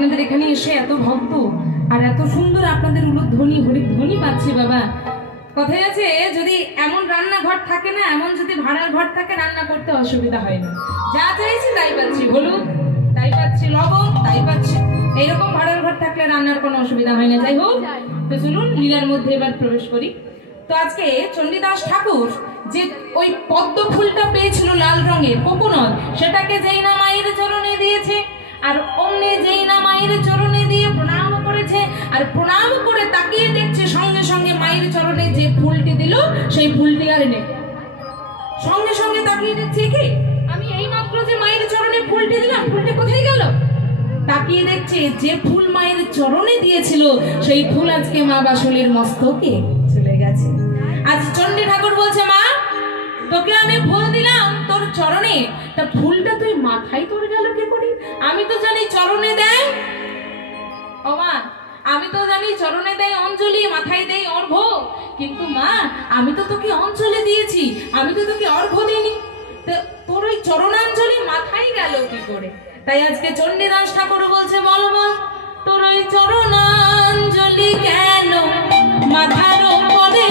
আপনাদের এখানে এসে এত ভক্ত আর এত সুন্দর আপনাদের উলুধ্বনি হরিধ্বনি পাচ্ছি বাবা। কথায় আছে যদি এমন রান্নাঘর থাকে না, এমন যদি ভাড়ার ঘর থাকে, রান্না করতে অসুবিধা হয় না। যা চাইছি তাই পাচ্ছি, হলুদ তাই পাচ্ছি, লবণ তাই পাচ্ছি। এইরকম ভাড়ার ঘর থাকলে রান্নার কোনো অসুবিধা হয় না। যাই হোক, তো চলুন লীলার মধ্যে এবার প্রবেশ করি। তো আজকে চণ্ডীদাস ঠাকুর যে ওই পদ্ম ফুলটা পেয়েছিল লাল রঙের কোকোনট, সেটাকে যেই না মায়ের চরণে দিয়েছে, আর অমনি যেই না মায়ের চরণে দিয়ে প্রণাম করেছে, আর প্রণাম করে তাকিয়ে দেখছে সঙ্গে সঙ্গে মায়ের চরণে যে ফুলটি দিল সেই ফুলটি আর নেই। সঙ্গে সঙ্গে তাকিয়ে দেখছে কি আমি এই মাত্র যে মায়ের চরণে ফুলটি দিলাম, ফুলটি কোথায় গেল? তাকিয়ে দেখছে যে ফুল মায়ের চরণে দিয়েছিল সেই ফুল আজকে মা বাসুলির মস্তকে চলে গেছে। আজ চণ্ডী ঠাকুর বলছে, মা তোকে আমি ফুল দিলাম তোর চরণে, তা ফুলটা তুই মাথায় তোর গেল কি করে? আমি তো জানি চরণে দেয়, ও মা আমি তো জানি চরণে দেয় অঞ্জলি, মাথায় দেয় অর্ঘ্য, কিন্তু মা আমি তো তোকে অঞ্জলি দিয়েছি, আমি তো তোকে অর্ঘ্য দিইনি, তোর ওই চরণাঞ্জলি মাথায় গেল কি করে? তাই আজকে চণ্ডীদাস ঠাকুর বলছে, বল বল তোর ওই চরণাঞ্জলি কেন মাথার উপরে?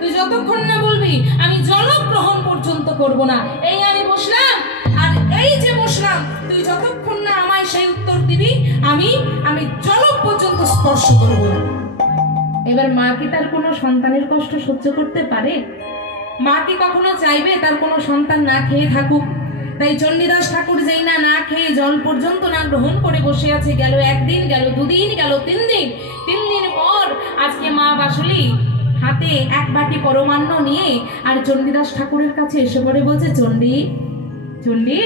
তুই যতক্ষণ না বলবি আমি জলগ্রহণ পর্যন্ত করব না, এই আমি বসলাম, আর এই যে বসলাম তুই যতক্ষণ না আমায় সেই উত্তর দিবি আমি জল পর্যন্ত স্পর্শ করব না। এবার মা কি তার কোনো সন্তানের কষ্ট সহ্য করতে পারে? মা কি কখনো চাইবে তার কোনো সন্তান না খেয়ে থাকুক? তাই চণ্ডীদাস ঠাকুর যেই না খেয়ে জল পর্যন্ত না গ্রহণ করে বসে আছে। গেল একদিন, গেল দুদিন, গেল 3 দিন। 3 দিন পর আজকে মা বাসুলি হাতে এক বাটি পরমান্ন নিয়ে আর চণ্ডীদাস ঠাকুরের কাছে এসে পড়ে বলছে, চণ্ডী চণ্ডী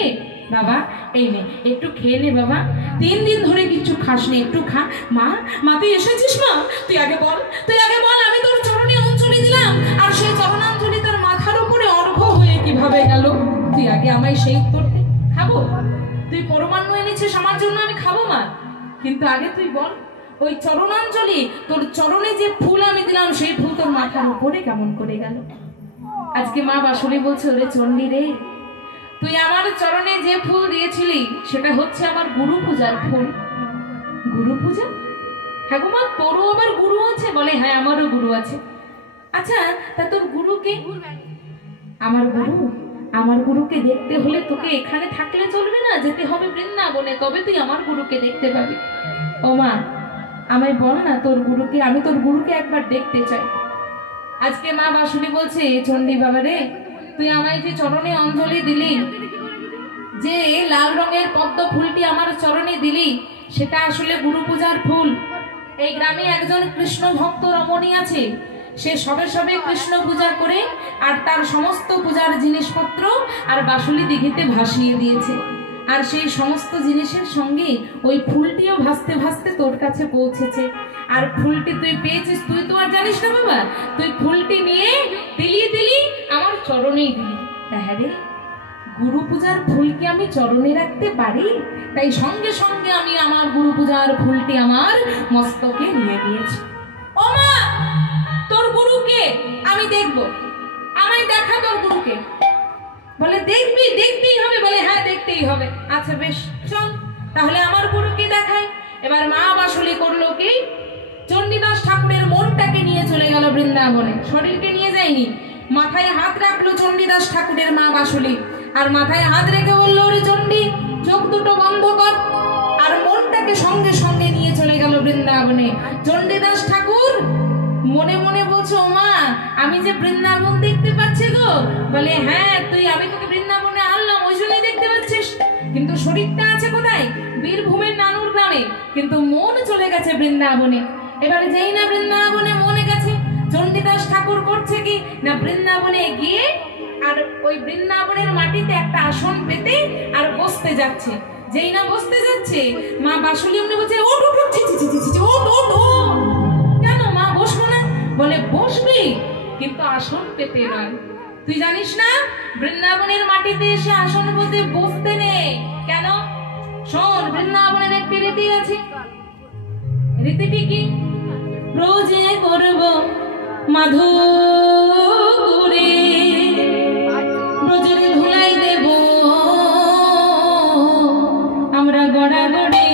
বাবা এই নে একটু খেয়ে নে বাবা, 3 দিন ধরে কিছু খাসনি, একটু খা। মা মা তুই এসেছিস? মা তুই আগে বল আমি তোর চরণে অঞ্জলি দিলাম, আর সেই চরণাঞ্জলি তোর মাথার উপরে অর্ঘ্য হয়ে কিভাবে গেল? তুই আগে আমায় সেই উত্তর দে। খাবো, তুই পরমান্ন এনেছিস আমার জন্য, আমি খাবো মা, কিন্তু আগে তুই বল ওই চরণাঞ্জলি তোর চরণে যে ফুল আমি দিলাম সেই ফুল তোর মাথার উপরে কেমন করে গেল? আজকে মা বাসুলি বলছে, ওরে চণ্ডী রে, তুই আমার চরণে যে ফুল দিয়েছিলি সেটা হচ্ছে আমার গুরু পূজার ফুল। গুরু পূজা? হ্যাঁ গো মা, তোরও আবার গুরু আছে? বলে হ্যাঁ আমারও গুরু আছে। আচ্ছা তা তোর গুরু কে? আমার গুরুকে দেখতে হলে তোকে এখানে থাকলে চলবে না, যেতে হবে বৃন্দাবনে, তবে তুই আমার গুরুকে দেখতে পাবি। ও মা আমায় বল না তোর গুরুকে, আমি তোর গুরুকে একবার দেখতে চাই। আজকে মা বাসুলি বলছে, চণ্ডী বাবা রে, তুই আমায় যে চরণে অঞ্জলি দিলি, যে লাল রঙের পদ্ম ফুলটি আমার চরণে দিলি, সেটা আসলে গুরু পূজার ফুল। এই গ্রামে একজন কৃষ্ণ ভক্ত রমণী আছে, সে সবে সবে কৃষ্ণ পূজা করে আর তার সমস্ত পূজার জিনিসপত্র আর বাসুলি দিঘিতে ভাসিয়ে দিয়েছে, আর সেই সমস্ত জিনিসের সঙ্গে ওই ফুলটিও ভাসতে ভাসতে তোর কাছে পৌঁছেছে। আর ফুলটি তুই পেয়েছিস, তুই তো আর জানিস না বাবা, তুই ফুলটি নিয়ে দিলি আমার চরণেই দিলি। হ্যাঁ রে, গুরু পূজার ফুলকে আমি চরণে রাখতে পারি, তাই সঙ্গে সঙ্গে আমি আমার গুরু পূজার ফুলটি আমার মস্তকে নিয়ে নিয়েছি। ও মা তোর গুরুকে আমি দেখব, আমায় দেখা তোর গুরুকে। বলে দেখতেই হবে? বলে হ্যাঁ দেখতেই হবে। আচ্ছা বেশ চল তাহলে আমার গুরুকে দেখাই। এবার মা বাসুলি করলো কি, চণ্ডীদাস ঠাকুরের মনটাকে নিয়ে চলে গেল বৃন্দাবনে, শরীরকে নিয়ে যায়নি। মাথায় হাত রাখলো চণ্ডীদাস ঠাকুরের মা বাসুলি, আর মাথায় হাত রেখে বললো, ওরে চণ্ডী চোখ দুটো বন্ধ কর, আর মনটাকে সঙ্গে সঙ্গে নিয়ে চলে গেল বৃন্দাবনে। চণ্ডীদাস ঠাকুর মনে মনে বলছো, ও মা আমি যে বৃন্দাবন দেখতে পাচ্ছি গো। বলে হ্যাঁ আমি তোকে বৃন্দাবনে আনলাম ওই জন্যই দেখতে পাচ্ছিস, কিন্তু শরীরটা আছে কোথায়? বীরভূমের নানুর গ্রামে, কিন্তু মন চলে গেছে বৃন্দাবনে। এবারে যেই না বৃন্দাবনে মনে গেছে, চণ্ডীদাস ঠাকুর করছে কি না, বৃন্দাবনে গিয়ে আর ওই বৃন্দাবনের মাটিতে একটা আসন পেতে আর বসতে যাচ্ছে। যেই না বসতে যাচ্ছে, মা বাসুলি অমনি বলছে, ওঠ ওঠ ওঠ, ওঠ ওঠ ওঠ। কেন মা বসবো না? বলে বসবি, কিন্তু আসন পেতে নয়। তুই জানিস না বৃন্দাবনের মাটিতে এসে আসন পেতে বসতে নেই। কেন? শোন, বৃন্দাবনের একটি রীতি আছে। রীতিটি কি? রোজে করব মাধুরে, রোজের ধুলাই দেব আমরা গড়াগড়ি।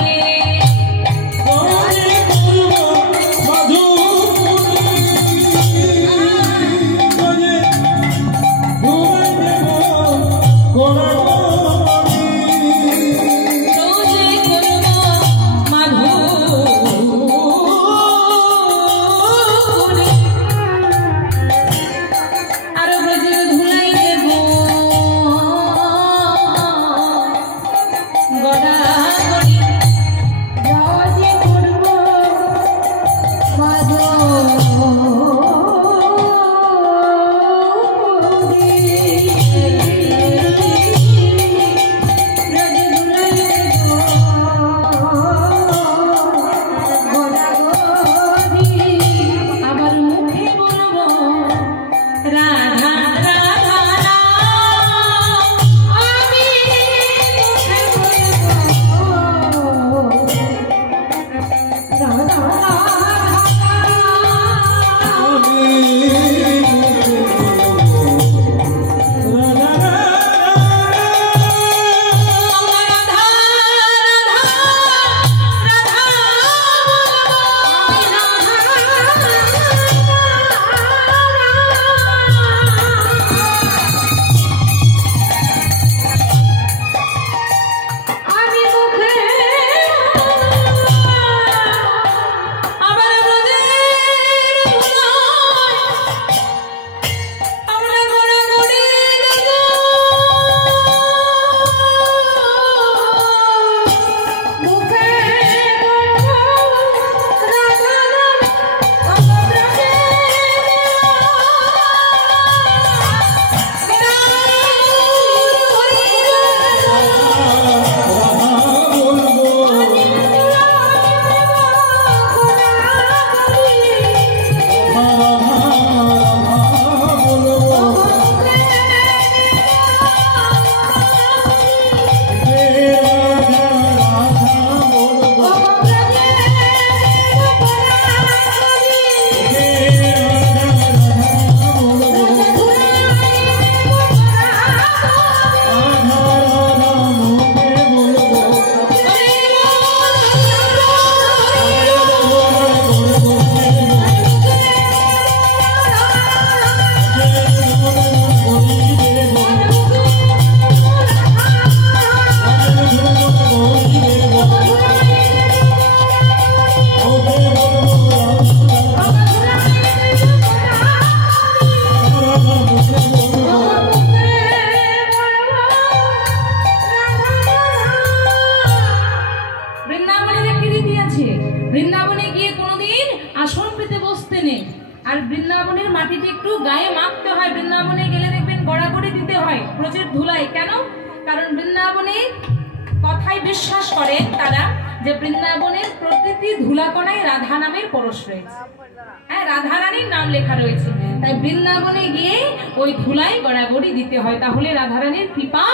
তাহলে রাধারানীর কৃপা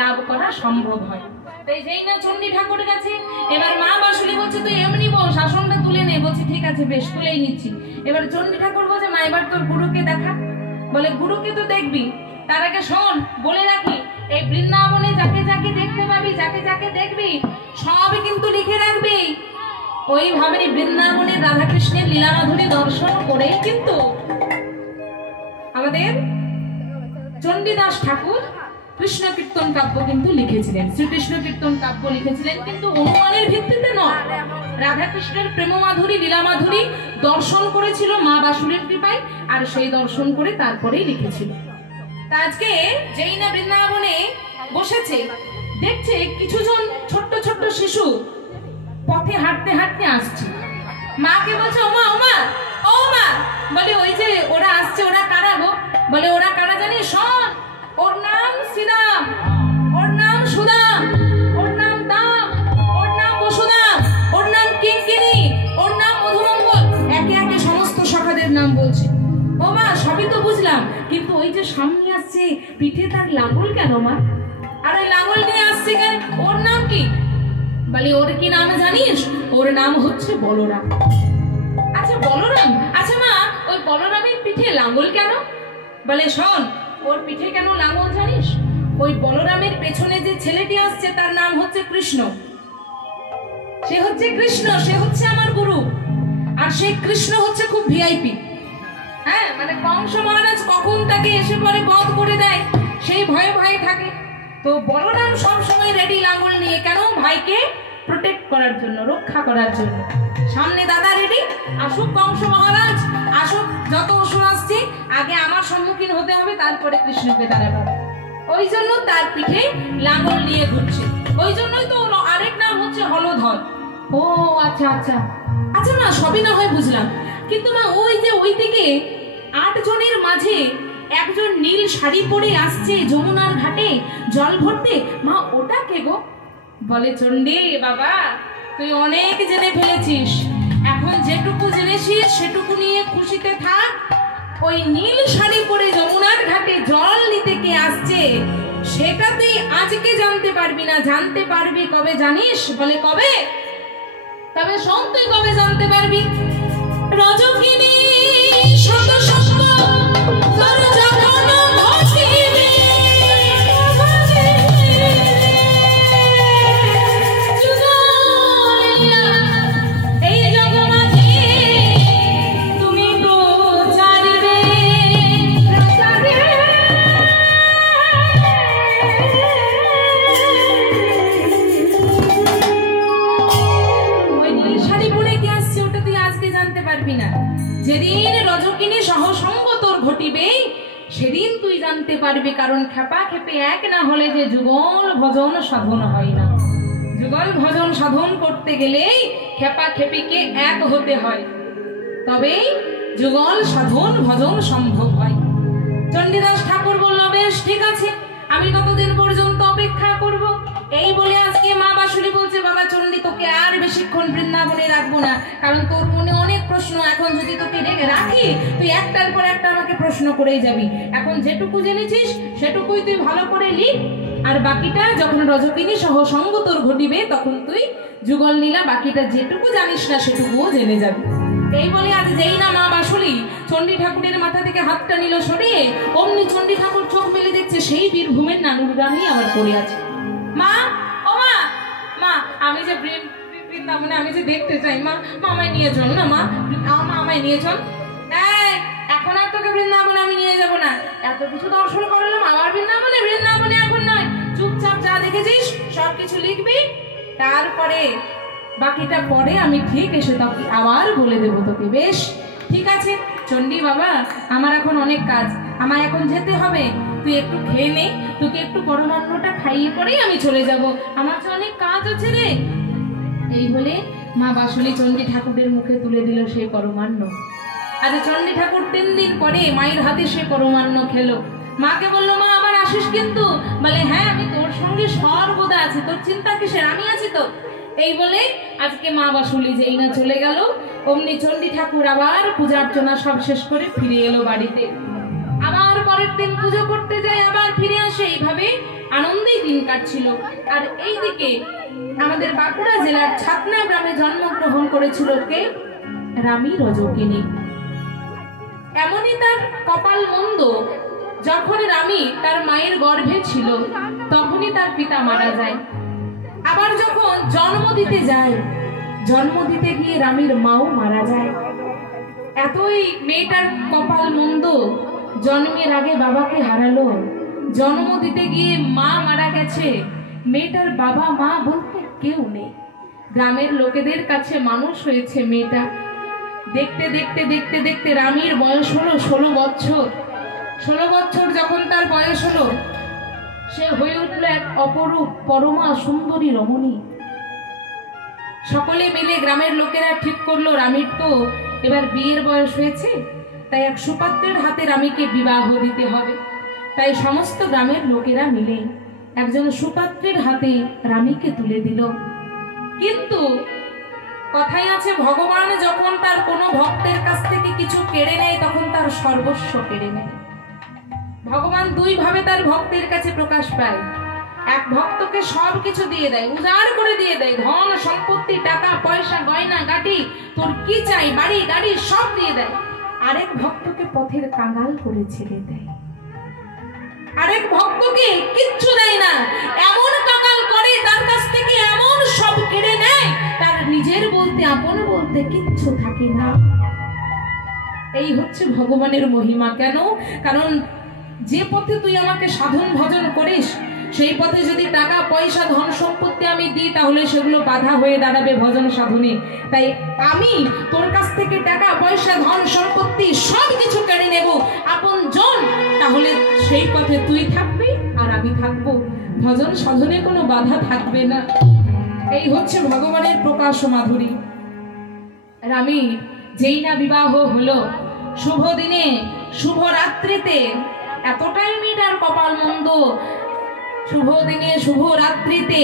লাভ করা সম্ভব হয়। তাই যেই না চণ্ডী ঠাকুরের কাছে এবার মা বাসুলি বলছে, তুই এমনি বস, আসনটা তুলে নে। বলছি ঠিক আছে, বেশ, তুলেই নিচ্ছি। এবার চণ্ডী ঠাকুর বলছে, মা এবার তোর গুরুকে দেখা। বলে গুরুকে তো দেখবি, তার আগে শোন, বলে রাখি, এই বৃন্দাবনে যাকে যাকে দেখতে পাবি, যাকে যাকে দেখবি, সবই কিন্তু লিখে রাখবি। ওইভাবে বৃন্দাবনে রাধাকৃষ্ণের লীলামাধুরী দর্শন করে কিন্তু আমাদের চণ্ডীদাস ঠাকুর কৃষ্ণ কীর্তন কাব্য কিন্তু লিখেছিলেন, শ্রীকৃষ্ণ কীর্তন কাব্য লিখেছিলেন, কিন্তু অনুমানের ভিত্তিতে নয়। রাধাকৃষ্ণের প্রেমমাধুরী লীলামাধুরী দর্শন করেছিল মা বাসুরের কৃপায়, আর সেই দর্শন করে তারপরেই লিখেছিল। তা আজকে যেই না বৃন্দাবনে বসেছে, দেখছে কিছুজন ছোট্ট ছোট্ট শিশু পথে হাঁটতে হাঁটতে আসছে। মাকে বলছে, ওমা ওমা ও মা, বলে ওই যে ওরা আসছে, ওরা কারা গো? বলে ওরা কারা জানি, শোন, ওর নাম আসছে, পিঠে তার লাঙ্গল কেন মা? আর ওই লাঙ্গল নিয়ে আসছে কেন? ওর নাম কি? বলে ওর কি নাম জানিস? ওর নাম হচ্ছে বলরাম। আচ্ছা বলরাম, আচ্ছা মা ওই বলরামের পিঠে লাঙ্গল কেন? বলে শোন, ওর পিঠে কেন লাঙ্গল জানিস? ওই বলরামের পেছনে যে ছেলেটি আসছে তার নাম হচ্ছে কৃষ্ণ। সে হচ্ছে কৃষ্ণ, সে হচ্ছে আমার গুরু। আর সেই কৃষ্ণ হচ্ছে খুব ভিআইপি। হ্যাঁ, মানে কংস মহারাজ কখন তাকে এসে পরে বধ করে দেয় সেই ভয়ে ভয়ে থাকে। তো বলরাম সব সময় রেডি লাঙ্গল নিয়ে, কেন? ভাইকে প্রোটেক্ট করার জন্য, রক্ষা করার জন্য। সামনে দাদা রেডি, আসুক কংস মহারাজ, আসুক যত অসুর আসছে, আগে আমার সম্মুখীন হতে হবে, তারপরে কৃষ্ণকে দাঁড়াবে। ওই জন্য তার পিঠে লাঙ্গল নিয়ে ঘুরছে। ওই জন্যই তো আরেক নাম হচ্ছে হলধর। ও আচ্ছা আচ্ছা আচ্ছা মা, সবই না হয় বুঝলাম, কিন্তু মা ওই যে ওই দিকে 8 জনের মাঝে একজন নীল শাড়ি পরে আসছে যমুনার ঘাটে জল ভরতে, মা ওটা কে গো? বলে চণ্ডী বাবা, তুই অনেক জেনে ফেলেছিস, এখন যেটুকু জেনেছিস সেটুকু নিয়ে খুশিতে থাক। ওই নীল শাড়ি পরে যমুনার ঘাটে জল নিতে কে আসছে সেটা তুই আজকে জানতে পারবি না, জানতে পারবি কবে জানিস? বলে কবে? তবে শোন, তুই কবে জানতে পারবি? রজকিনী শত সঙ্গ তোর যখন ঘটিবে, এই জগমাঝে তুমি প্রচারিবে, যেদিন রজকিনী সহসঙ্গ তোর ঘটিবে সেদিন তুই জানতে পারবি। কারণ খেপা খেপে এক না হলে যে যুগল ভজন সাধন হয় না। যুগল ভজন সাধন করতে গেলেই খেপা খেপিকে এক হতে হয়, তবেই যুগল সাধন ভজন সম্ভব হয়। চণ্ডীদাস ঠাকুর বলল, বেশ ঠিক আছে, আমি কতদিন পর্যন্ত অপেক্ষা করব? এই বলে আজকে মা বাসুলি বলছে, বাবা চণ্ডী তোকে আর বেশিক্ষণ বৃন্দাবনে রাখবো না, কারণ তোর মনে অনেক প্রশ্ন। এখন যদি তোকে রেখে রাখি তুই একটার পর একটা আমাকে প্রশ্ন করেই যাবি। এখন যেটুকু জেনেছিস সেটুকুই তুই ভালো করে লিখ, আর বাকিটা যখন রজকিনী সহ সঙ্গ তোর ঘটিবে তখন তুই যুগল লীলা বাকিটা যেটুকু জানিস না সেটুকুও জেনে যাবি। এই বলে আজ যেই না মা বাসুলি চণ্ডী ঠাকুরের মাথা থেকে হাতটা নিল সরিয়ে, অমনি চণ্ডী ঠাকুর চোখ মেলে দেখছে সেই বীরভূমের নানুর রানী আবার পড়ে আছে। মা, ও মা, মা আমি যে বৃন্দাবনে আমি যে দেখতে চাই, মা আমায় নিয়ে চল না, মা আমায় নিয়ে চল। এখন আর তোকে বৃন্দাবনে আমি নিয়ে যাব না, এত কিছু দর্শন করলাম, আবার বৃন্দাবনে? বৃন্দাবনে এখন নয়, চুপচাপ যা দেখেছিস সবকিছু লিখবি, তারপরে বাকিটা পরে আমি ঠিক এসে তোকে আবার বলে দেবো তোকে। বেশ ঠিক আছে চণ্ডী বাবা, আমার এখন অনেক কাজ, আমার এখন যেতে হবে, তুই একটু খেয়ে নে, তোকে একটু পরমান্নটা খাইয়ে পরেই আমি চলে যাব, আমার যে অনেক কাজ আছে রে। এই বলে মা বাসুলি চণ্ডী ঠাকুরের মুখে তুলে দিল সেই পরমান্ন। আচ্ছা চণ্ডী ঠাকুর 3 দিন পরে মায়ের হাতে সে পরমান্ন খেলো। মাকে বললো, মা আবার আসিস কিন্তু? বলে হ্যাঁ, আমি তোর সঙ্গে সর্বদা আছি, তোর চিন্তা কিসের, আমি আছি তো। এই বলে আজকে মা বাসুলি যেই না চলে গেল, অমনি চণ্ডী ঠাকুর আবার পূজা অর্চনা সব শেষ করে ফিরে এলো বাড়িতে। আবার পরের দিন পুজো করতে যায়, আবার ফিরে আসে। এইভাবে আনন্দেই দিন কাটছিল। আর এইদিকে আমাদের বাঁকুড়া জেলার ছাতনা গ্রামে জন্মগ্রহণ করেছিল কে? রামী রজকিনী। এমনই তার কপাল মন্দ, যখন রামী তার মায়ের গর্ভে ছিল তখনই তার পিতা মারা যায়। আবার যখন জন্ম দিতে যায়, জন্ম দিতে গিয়ে রামীর মাও মারা যায়। এতই মেয়েটার কপাল মন্দ, জন্মের আগে বাবাকে হারালো, জন্ম দিতে গিয়ে মা মারা গেছে, মেয়েটার বাবা মা বলতে কেউ নেই। গ্রামের লোকেদের কাছে মানুষ হয়েছে মেয়েটা। দেখতে দেখতে দেখতে দেখতে রামীর বয়স হলো 16 বছর। 16 বছর যখন তার বয়স হলো, সে হয়ে উঠল এক অপরূপ পরমা সুন্দরী রমণী। সকলে মিলে গ্রামের লোকেরা ঠিক করলো রামীর তো এবার বিয়ের বয়স হয়েছে, তাই এক সুপাত্রের হাতে রামীকে বিবাহ দিতে হবে। তাই সমস্ত গ্রামের লোকেরা মিলে একজন সুপাত্রের হাতে রামীকে তুলে দিল। কিন্তু কথাই আছে, ভগবান যখন তার কোনো ভক্তের কাছ থেকে কিছু কেড়ে নেয় তখন তার সর্বস্ব কেড়ে নেয়। ভগবান দুই ভাবে তার ভক্তের কাছে প্রকাশ পায়। এক ভক্তকে সব কিছু দিয়ে দেয়, উজাড় করে দিয়ে দেয়, ধন সম্পত্তি, টাকা পয়সা, গয়না গাটি, তোর কি চাই, বাড়ি গাড়ি সব দিয়ে দেয়। আরেক ভক্তকে পথের কাঙাল করে ছেড়ে দেয়। আরেক ভক্তকে কিচ্ছু দেয় না, এমন কাঙাল করে তার কাছ থেকে এমন সব কেড়ে নেয়, তার নিজের বলতে আপন বলতে কিচ্ছু থাকে না। এই হচ্ছে ভগবানের মহিমা। কেন? কারণ যে পথে তুই আমাকে সাধন ভজন করিস, সেই পথে যদি টাকা পয়সা ধন সম্পত্তি আমি দিই, তাহলে সেগুলো বাধা হয়ে দাঁড়াবে ভজন সাধনে। তাই আমি তোর কাছ থেকে টাকা পয়সা ধন সম্পত্তি সব কিছু কেড়ে নেব আপন জন, তাহলে সেই পথে তুই থাকবি আর আমি থাকবো, ভজন সাধনে কোনো বাধা থাকবে না। এই হচ্ছে ভগবানের প্রকাশ মাধুরী। রামী যেই না বিবাহ হলো, শুভ দিনে শুভ রাত্রিতে, এতটাই মেয়েটার কপাল মন্দ, শুভ দিনে শুভ রাত্রিতে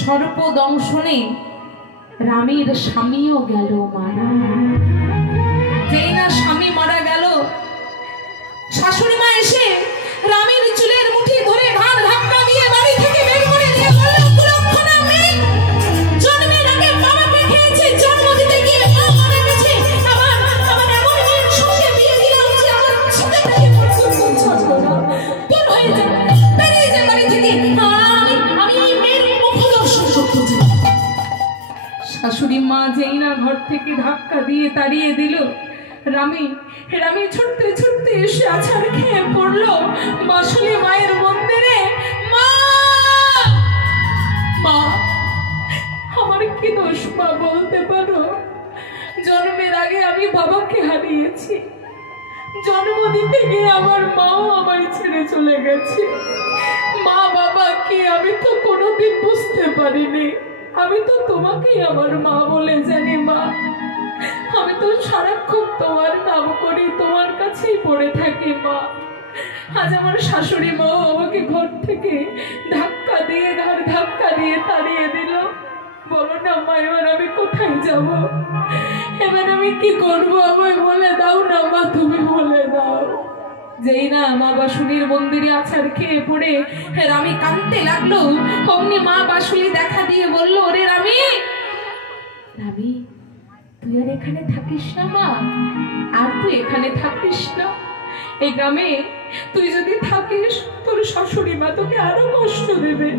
সর্প দংশনে রামের স্বামীও গেল মারা। যেই না স্বামী মারা গেল, শাশুড়ি মা এসে রামের চুলের মুঠি ধরে ঘাড় ধাক্কা দিয়ে বাড়ি থেকে বের করে দিয়ে বলল, কুলক্ষণা মেয়ে, জন্মের আগে বাবাকে খেয়েছে, জন্ম দিতে গিয়ে মা মারা গেছে, আমার এমন মেয়ের সঙ্গে বিয়ে দিলাম যে আমার ছেলেটাকে পছন্দ ছাড়লো না, তোর হয়ে যাবে, বেরিয়ে যা বাড়ি থেকে, আমি এই মেয়ের মুখ দর্শন করতে চাই। শাশুড়ি মা যেই না ঘর থেকে ধাক্কা দিয়ে তাড়িয়ে দিল, রামী ছুটতে ছুটতে এসে আছাড় খেয়ে পড়লো বাসুলি মায়ের মন্দিরে। মা, আমার কি দোষ মা, বলতে পারো? জন্মের আগে আমি বাবাকে হারিয়েছি, জন্ম দিতে গিয়ে আমার মাও আমায় ছেড়ে চলে গেছে। মা বাবা কি আমি তো কোনোদিন বুঝতে পারিনি, আমি তো তোমাকেই আমার মা বলে জানি। মা, আমি তো সারাক্ষণ তোমার নাম করি, তোমার কাছেই পড়ে থাকি। মা, আজ আমার শাশুড়ি মা আমাকে ঘর থেকে ধাক্কা দিয়ে তাড়িয়ে দিল। বলো না মা, এবার আমি কোথায় যাব? এবার আমি কি করবো? আমায় বলে দাও না মা, তুমি বলে দাও। যেই না মা বাসুলির মন্দিরে আছাড় খেয়ে পড়ে রামী কাঁদতে লাগলো, অমনি মা বাসুলি দেখা দিয়ে বলল, ওরে রামী, তুই আর এখানে থাকিস না মা, আর তুই এখানে থাকিস না। এই গ্রামে তুই যদি থাকিস, তোর শাশুড়ি মা তোকে আরো কষ্ট দেবে,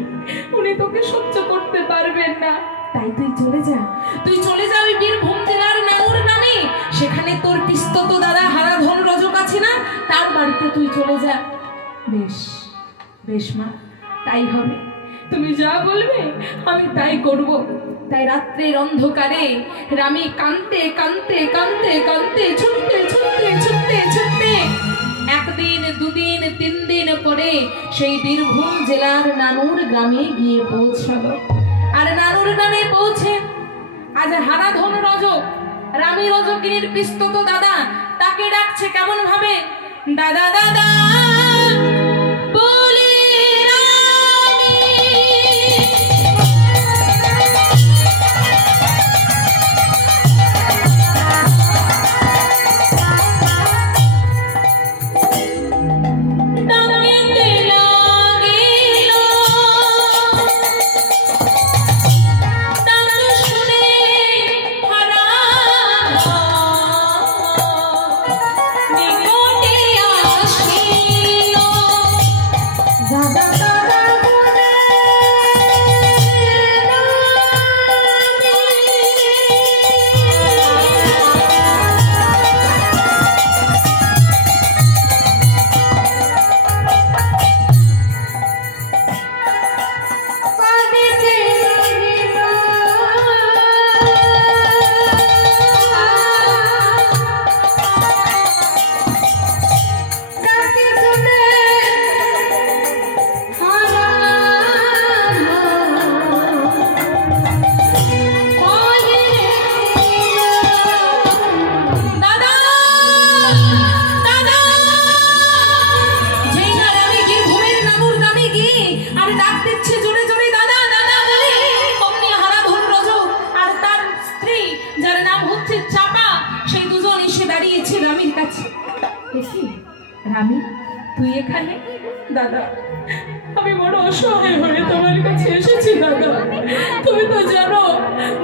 উনি তোকে সহ্য করতে পারবেন না। তাই তুই চলে যা ওই বীরভূম জেলার নানুর নামে, সেখানে তোর পিস্তত দাদা হারাধন রজক আছে না, তার বাড়িতে তুই চলে যা। বেশ মা, তাই হবে, তুমি যা বলবে আমি তাই করব। তাই রাত্রের অন্ধকারে রামী কাঁদতে ছুটতে একদিন দুদিন 3 দিন পরে সেই বীরভূম জেলার নানুর গ্রামে গিয়ে পৌঁছালো। আর নানুর গ্রামে পৌঁছে আজ হারাধন রজক, রামী রজকিনীর পিস্তত দাদা, তাকে ডাকছে কেমন ভাবে, দাদা দাদা তুই এখানে? দাদা, আমি বড় অসহায় হয়ে তোমার কাছে এসেছি দাদা। তুমি তো জানো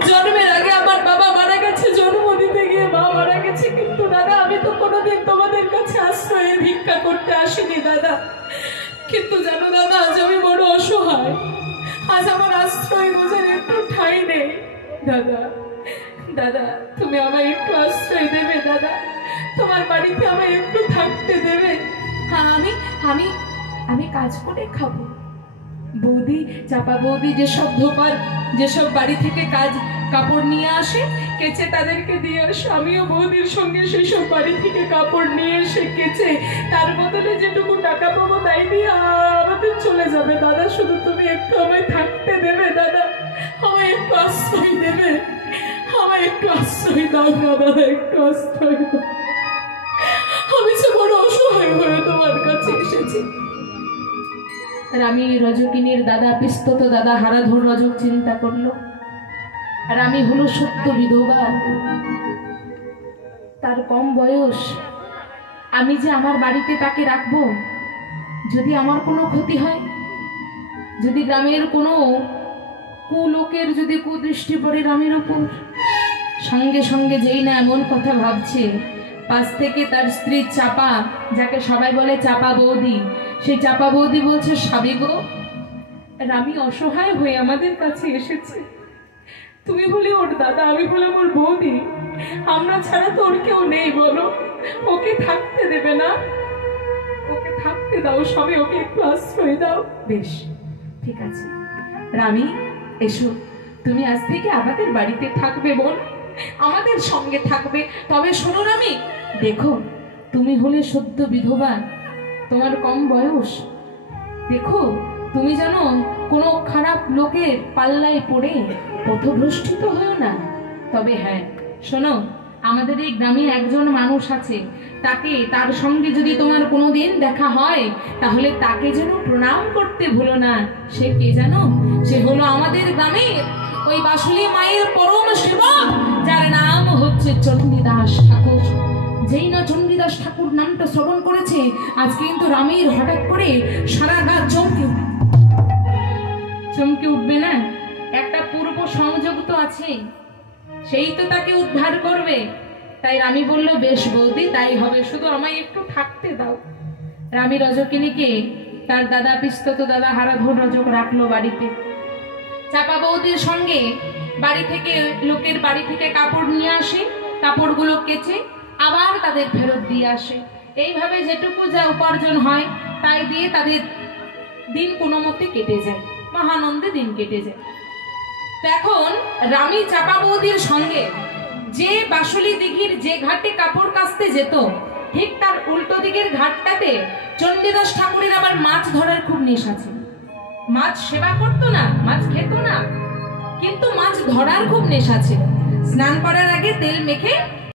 জন্মের আগে আমার বাবা মারা গেছে, জন্ম দিতে গিয়ে মা মারা গেছে, কিন্তু দাদা আমি তো কোনোদিন তোমাদের কাছে আশ্রয়ে ভিক্ষা করতে আসিনি দাদা। কিন্তু জানো দাদা, আজ আমি বড় অসহায়, আজ আমার আশ্রয় বোঝার একটু ঠাঁই নেই দাদা। দাদা, তুমি আমায় একটু আশ্রয় দেবে দাদা? তোমার বাড়িতে আমায় একটু থাকতে দেবে? হ্যাঁ, আমি আমি কাজ করে খাবো। বৌদি, চাপা বৌদি যেসব বাড়ি থেকে কাপড় নিয়ে আসে, কেচে তাদেরকে দিয়ে আসে, আমিও বৌদির সঙ্গে সেই সব বাড়ি থেকে কাপড় নিয়ে এসে কেচে তার বদলে যেটুকু টাকা পাবো তাই দিয়ে আমাদের চলে যাবে দাদা। শুধু তুমি একটু আমায় থাকতে দেবে দাদা? আমায় একটু আশ্রয় দেবে? আমায় একটু আশ্রয় দাও না দাদা, একটু আশ্রয় দাও। আমি যে বড় অসহায় হয়ে তোমার কাছে এসেছি। রামি রজকিনীর দাদা, পিস্তত দাদা হারাধর রজক চিন্তা করলো, রামি হলো সত্য বিধবা, তার কম বয়স, আমি যে আমার বাড়িতে তাকে রাখবো, যদি আমার কোনো ক্ষতি হয়, যদি গ্রামের কোনো কুলোকের যদি কুদৃষ্টি পড়ে রামের উপর, সঙ্গে সঙ্গে যেই না এমন কথা ভাবছে, পাশ থেকে তার স্ত্রী চাপা, যাকে সবাই বলে চাপা বৌদি, সেই চাপা বৌদি বলছে, স্বামী গো, রামি অসহায় হয়ে আমাদের কাছে এসেছে, তুমি হলে ওর দাদা, আমি হলাম ওর বৌদি, আমরা ছাড়া তো ওর কেউ নেই, বলো ওকে থাকতে দেবে না? ওকে থাকতে দাও স্বামী, ওকে একটু আশ্রয় দাও। বেশ, ঠিক আছে রামি, এসো, তুমি আজ থেকে আমাদের বাড়িতে থাকবে বোন, আমাদের সঙ্গে থাকবে। তবে শোনো রামি, দেখো তুমি হলে সদ্য বিধবা, তোমার কম বয়স, দেখো তুমি জানো কোনো খারাপ লোকের পাল্লায় পড়ে পথভ্রষ্টিত হয়েও না। তবে হ্যাঁ শোনো, আমাদের এই গ্রামে একজন মানুষ আছে, তার সঙ্গে যদি তোমার কোনোদিন দেখা হয় তাহলে তাকে যেন প্রণাম করতে ভুলো না। সে কে জানো? সে হলো আমাদের গ্রামের ওই বাসুলি মায়ের পরম সেবক, যার নাম হচ্ছে চণ্ডীদাস ঠাকুর। যেই না চণ্ডীদাস ঠাকুর নামটা শ্রবণ করেছে, আজকে কিন্তু রামের হঠাৎ করে সারা গা চমকে উঠবে না? একটা পূর্ব সংযোগ তো আছে, সেই তো তাকে উদ্ধার করবে। তাই রামি বলল, বেশ বৌদি, তাই হবে, শুধু আমায় একটু থাকতে দাও। রামি রজকিনীকে তার দাদা, পিস্তত দাদা হারাধর রজক রাখলো বাড়িতে। চাপা বৌদির সঙ্গে লোকের বাড়ি থেকে কাপড় নিয়ে আসে, কাপড়গুলো কেচে আবার তাদের ফেরত দিয়ে আসে। এইভাবে যেটুকু যা উপার্জন হয় তাই দিয়ে তাদের দিন কোনো মতে কেটে যায়, মহানন্দে দিন কেটে যায়। এখন রামি চাপা বৌদির সঙ্গে যে বাসুলি দিঘির যে ঘাটে কাপড় কাচতে যেত, ঠিক তার উল্টো দিকের ঘাটটাতে চণ্ডীদাস ঠাকুরের আবার মাছ ধরার খুব নেশা ছিল। মাছ সেবা করতো না, মাছ খেত না, কিন্তু মাছ ধরার খুব নেশা ছিল। স্নান করার আগে তেল মেখে